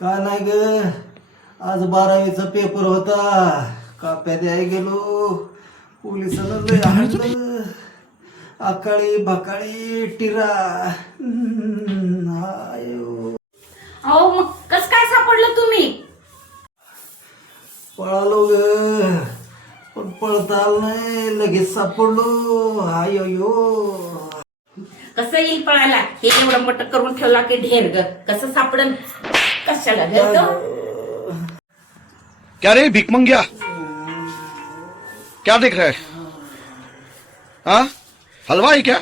का नाही ग, आज 12वीचा पेपर होता. काप्या द्याय गेलो, पोलिसांना लय हाणलं. आकाळी बकाळी टिरा. आयो. अहो मग कस काय सापडलं तुम्ही? पळालो ग, पण पळता आलं नाही, लगेच सापडलो. आयो. कसं येईल पळायला? हे एवढं मोठं करून ठेवला की ढेर ग, कसं सापडन? कशाला ग तो? क्या रे भिकमंग्या, क्या देख रहा है? हाँ, हलवा है क्या?